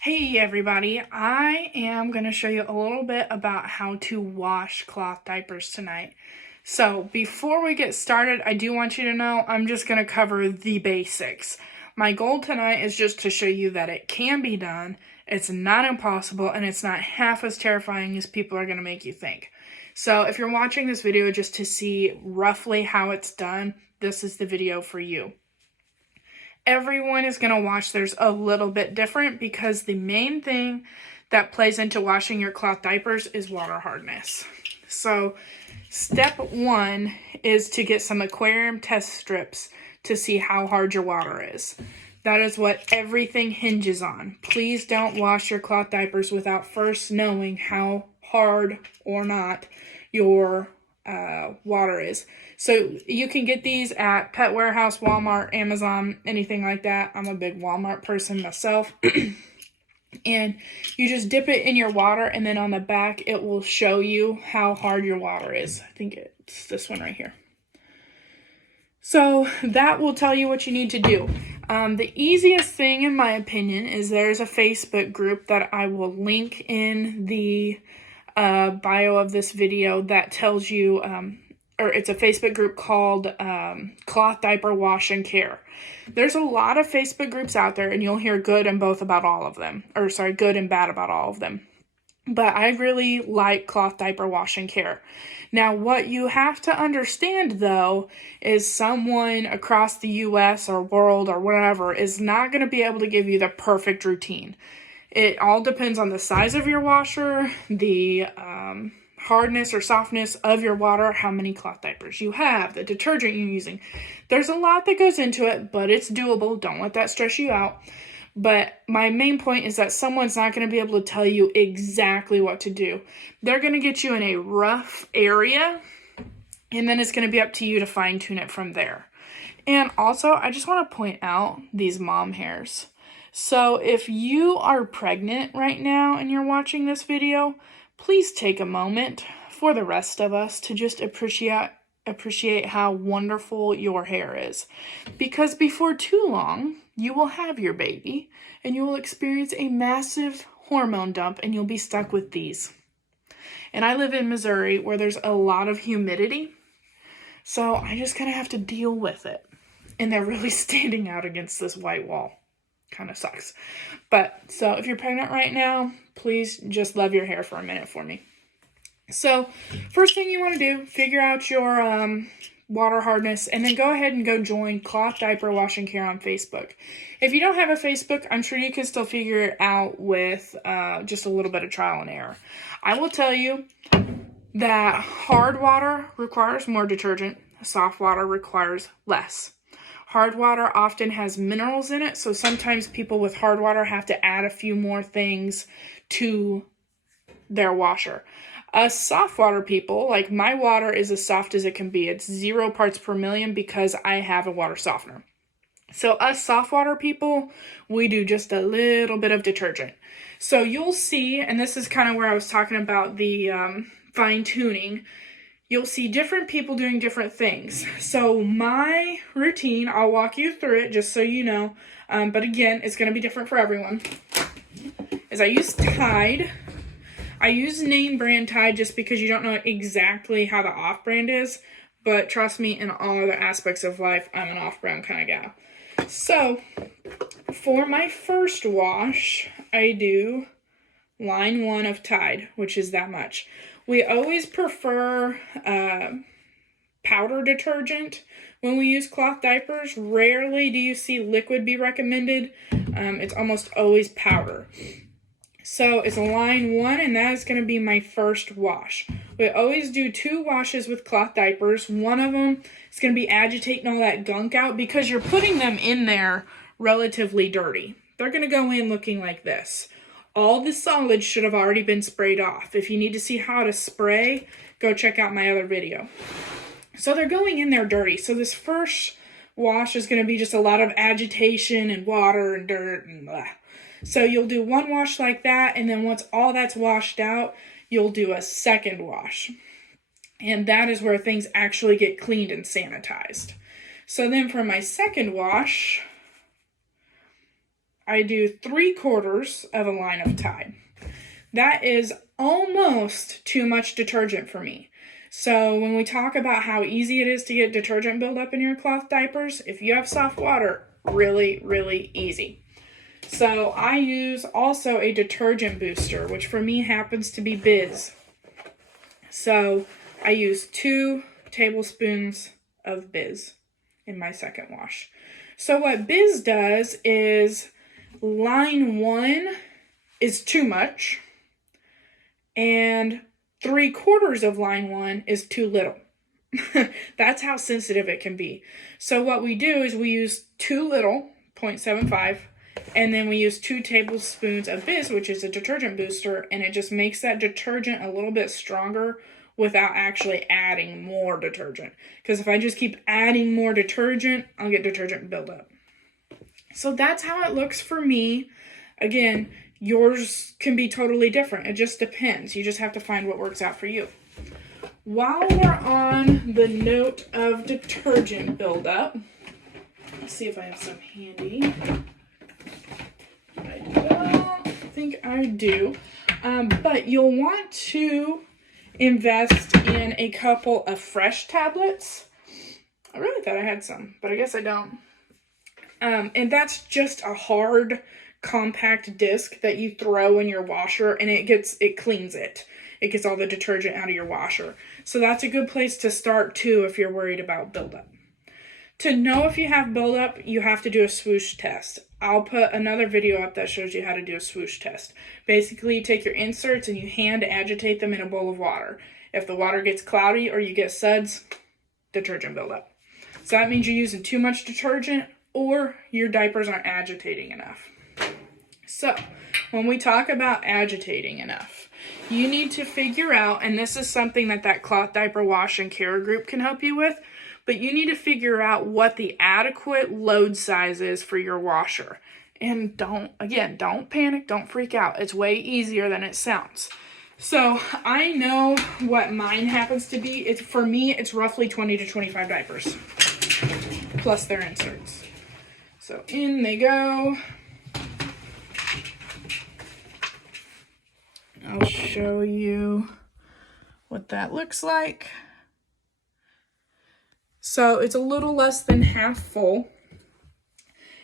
Hey everybody, I am going to show you a little bit about how to wash cloth diapers tonight. So before we get started, I do want you to know I'm just going to cover the basics. My goal tonight is just to show you that it can be done, it's not impossible, and it's not half as terrifying as people are going to make you think. So if you're watching this video just to see roughly how it's done, this is the video for you. Everyone is going to wash theirs a little bit different because the main thing that plays into washing your cloth diapers is water hardness. So step one is to get some Aquarium test strips to see how hard your water is. That is what everything hinges on. Please don't wash your cloth diapers without first knowing how hard or not your water is. So you can get these at Pet Warehouse, Walmart, Amazon, anything like that. I'm a big Walmart person myself. And you just dip it in your water, and then on the back it will show you how hard your water is. I think it's this one right here. So that will tell you what you need to do. The easiest thing, in my opinion, is there's a Facebook group that I will link in the bio of this video that tells you, or it's a Facebook group called Cloth Diaper Wash and Care. There's a lot of Facebook groups out there, and you'll hear good and both about all of them. Or sorry, good and bad about all of them. But I really like Cloth Diaper Wash and Care. Now, what you have to understand, though, is someone across the U.S. or world or whatever is not going to be able to give you the perfect routine. It all depends on the size of your washer, the hardness or softness of your water, how many cloth diapers you have, the detergent you're using. There's a lot that goes into it, but it's doable. Don't let that stress you out. But my main point is that someone's not going to be able to tell you exactly what to do. They're going to get you in a rough area, and then it's going to be up to you to fine tune it from there. And also, I just want to point out these mom hairs. So if you are pregnant right now and you're watching this video, please take a moment for the rest of us to just appreciate how wonderful your hair is. Because before too long, you will have your baby and you will experience a massive hormone dump and you'll be stuck with these. And I live in Missouri where there's a lot of humidity, so I just kind of have to deal with it. And they're really standing out against this white wall. Kind of sucks. But so if you're pregnant right now, please just love your hair for a minute for me. So first thing you want to do, figure out your water hardness, and then go ahead and go join Cloth Diaper Wash and Care on Facebook. If you don't have a Facebook, I'm sure you can still figure it out with just a little bit of trial and error. I will tell you that hard water requires more detergent, soft water requires less. Hard water often has minerals in it, so sometimes people with hard water have to add a few more things to their washer. Us soft water people, like my water is as soft as it can be. It's 0 parts per million because I have a water softener. So us soft water people, we do just a little bit of detergent. So you'll see, and this is kind of where I was talking about the fine tuning, you'll see different people doing different things. So my routine, I'll walk you through it just so you know, but again, it's going to be different for everyone, is I use Tide. I use name brand Tide just because you don't know exactly how the off-brand is, but trust me, in all other aspects of life, I'm an off-brand kind of gal. So for my first wash, I do line 1 of Tide, which is that much. We always prefer powder detergent when we use cloth diapers. Rarely do you see liquid be recommended. It's almost always powder. So it's line 1, and that is going to be my first wash. We always do 2 washes with cloth diapers. One of them is going to be agitating all that gunk out because you're putting them in there relatively dirty. They're going to go in looking like this. All the solids should have already been sprayed off. If you need to see how to spray, go check out my other video. So they're going in there dirty. So this first wash is going to be just a lot of agitation and water and dirt and blah. So you'll do 1 wash like that, and then once all that's washed out, you'll do a second wash. And that is where things actually get cleaned and sanitized. So then for my second wash, I do 3/4 of a line of Tide. That is almost too much detergent for me. So when we talk about how easy it is to get detergent buildup in your cloth diapers, if you have soft water, really, really easy. So I use also a detergent booster, which for me happens to be Biz. So I use 2 tablespoons of Biz in my second wash. So what Biz does is line 1 is too much, and 3/4 of line 1 is too little. That's how sensitive it can be. So what we do is we use too little, 0.75, and then we use 2 tablespoons of Biz, which is a detergent booster, and it just makes that detergent a little bit stronger without actually adding more detergent. Because if I just keep adding more detergent, I'll get detergent buildup. So that's how it looks for me. Again, yours can be totally different. It just depends. You just have to find what works out for you. While we're on the note of detergent buildup, let's see if I have some handy. I don't think I do. But you'll want to invest in a couple of fresh tablets. I really thought I had some, but I guess I don't. And that's just a hard, compact disc that you throw in your washer, and it cleans it. It gets all the detergent out of your washer. So that's a good place to start too if you're worried about buildup. To know if you have buildup, you have to do a swoosh test. I'll put another video up that shows you how to do a swoosh test. Basically, you take your inserts and you hand agitate them in a bowl of water. If the water gets cloudy or you get suds, detergent buildup. So that means you're using too much detergent or your diapers aren't agitating enough. So when we talk about agitating enough, you need to figure out, and this is something that cloth diaper wash and care group can help you with, but you need to figure out what the adequate load size is for your washer. And don't panic, don't freak out. It's way easier than it sounds. So I know what mine happens to be. For me, it's roughly 20 to 25 diapers, plus their inserts. So in they go. I'll show you what that looks like. So it's a little less than half full.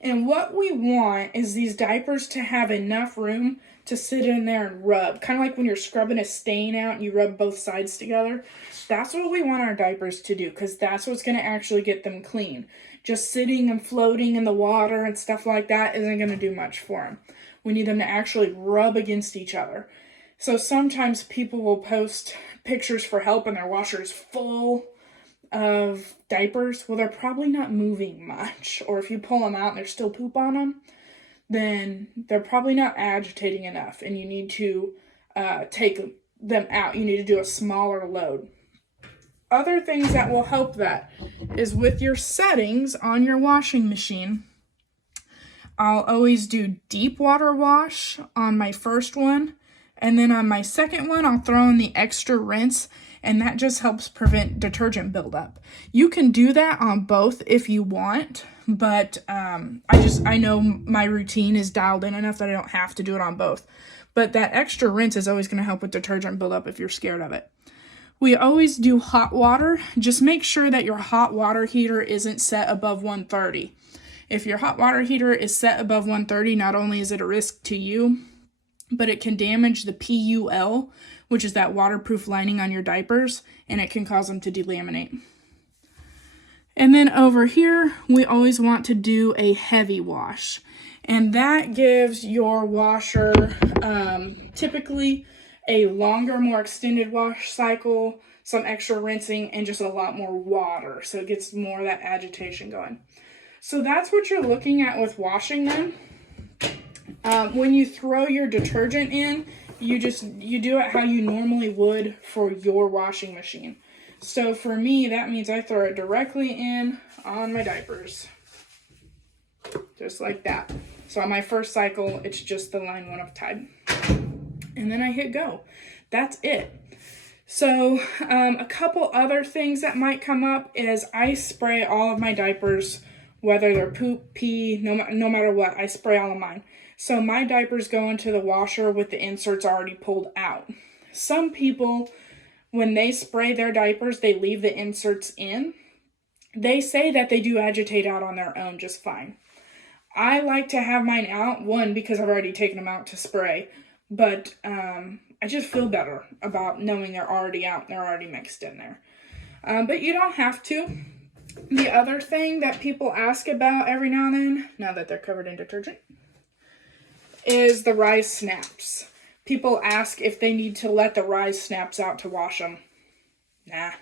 And what we want is these diapers to have enough room to sit in there and rub. Kind of like when you're scrubbing a stain out and you rub both sides together. That's what we want our diapers to do, because that's what's going to actually get them clean. Just sitting and floating in the water and stuff like that isn't going to do much for them. We need them to actually rub against each other. So sometimes people will post pictures for help and their washer is full of diapers. Well, they're probably not moving much. Or if you pull them out and there's still poop on them, then they're probably not agitating enough and you need to take them out. You need to do a smaller load. Other things that will help that is with your settings on your washing machine. I'll always do deep water wash on my first one. And then on my second one, I'll throw in the extra rinse, and that just helps prevent detergent buildup. You can do that on both if you want, but I know my routine is dialed in enough that I don't have to do it on both. But that extra rinse is always going to help with detergent buildup if you're scared of it. We always do hot water. Just make sure that your hot water heater isn't set above 130. If your hot water heater is set above 130, not only is it a risk to you, but it can damage the PUL, which is that waterproof lining on your diapers, and it can cause them to delaminate. And then over here, we always want to do a heavy wash. And that gives your washer typically a longer, more extended wash cycle, some extra rinsing, and just a lot more water. So it gets more of that agitation going. So that's what you're looking at with washing them. When you throw your detergent in, you do it how you normally would for your washing machine. So for me, that means I throw it directly in on my diapers. Just like that. So on my first cycle, it's just the line 1 of Tide. And then I hit go. That's it. So a couple other things that might come up is I spray all of my diapers whether they're poop, pee, no matter what, I spray all of mine. So my diapers go into the washer with the inserts already pulled out. Some people, when they spray their diapers, they leave the inserts in. They say that they do agitate out on their own just fine. I like to have mine out, one, because I've already taken them out to spray, but I just feel better about knowing they're already out and they're already mixed in there. But you don't have to. The other thing that people ask about every now and then, now that they're covered in detergent, is the rise snaps. People ask if they need to let the rise snaps out to wash them. Nah.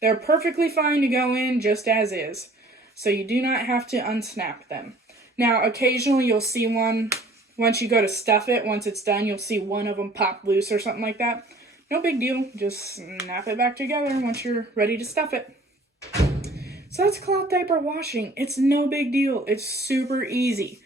They're perfectly fine to go in just as is. So you do not have to unsnap them. Now, occasionally you'll see one, once you go to stuff it, once it's done, you'll see one of them pop loose or something like that. No big deal. Just snap it back together once you're ready to stuff it. So that's cloth diaper washing. It's no big deal. It's super easy.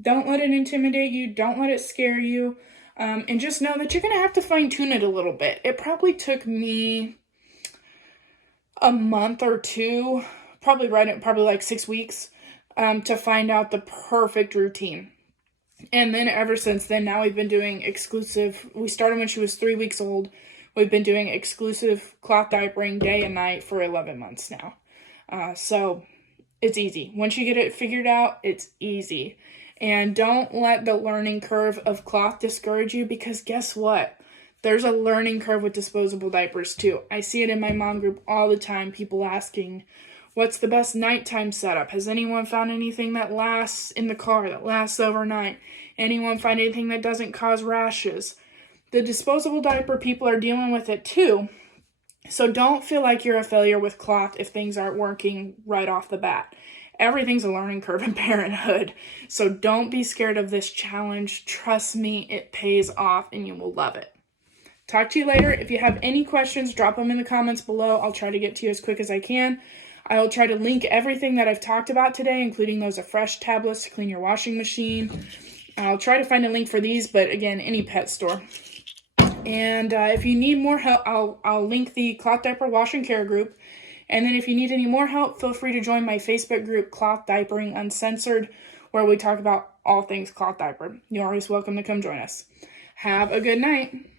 Don't let it intimidate you. Don't let it scare you. And just know that you're going to have to fine tune it a little bit. It probably took me a month or two, probably like 6 weeks, to find out the perfect routine. And then ever since then, now we've been doing exclusive. We started when she was 3 weeks old. We've been doing exclusive cloth diapering day and night for 11 months now. So it's easy. Once you get it figured out, it's easy. And don't let the learning curve of cloth discourage you, because guess what? There's a learning curve with disposable diapers too. I see it in my mom group all the time. People asking, what's the best nighttime setup? Has anyone found anything that lasts in the car, that lasts overnight? Anyone find anything that doesn't cause rashes? The disposable diaper people are dealing with it too. So don't feel like you're a failure with cloth if things aren't working right off the bat. Everything's a learning curve in parenthood. So don't be scared of this challenge. Trust me, it pays off and you will love it. Talk to you later. If you have any questions, drop them in the comments below. I'll try to get to you as quick as I can. I will try to link everything that I've talked about today, including those Fresh tablets to clean your washing machine. I'll try to find a link for these, but again, any pet store. And if you need more help, I'll link the cloth diaper wash and care group. And then if you need any more help, feel free to join my Facebook group, Cloth Diapering Uncensored, where we talk about all things cloth diaper. You're always welcome to come join us. Have a good night.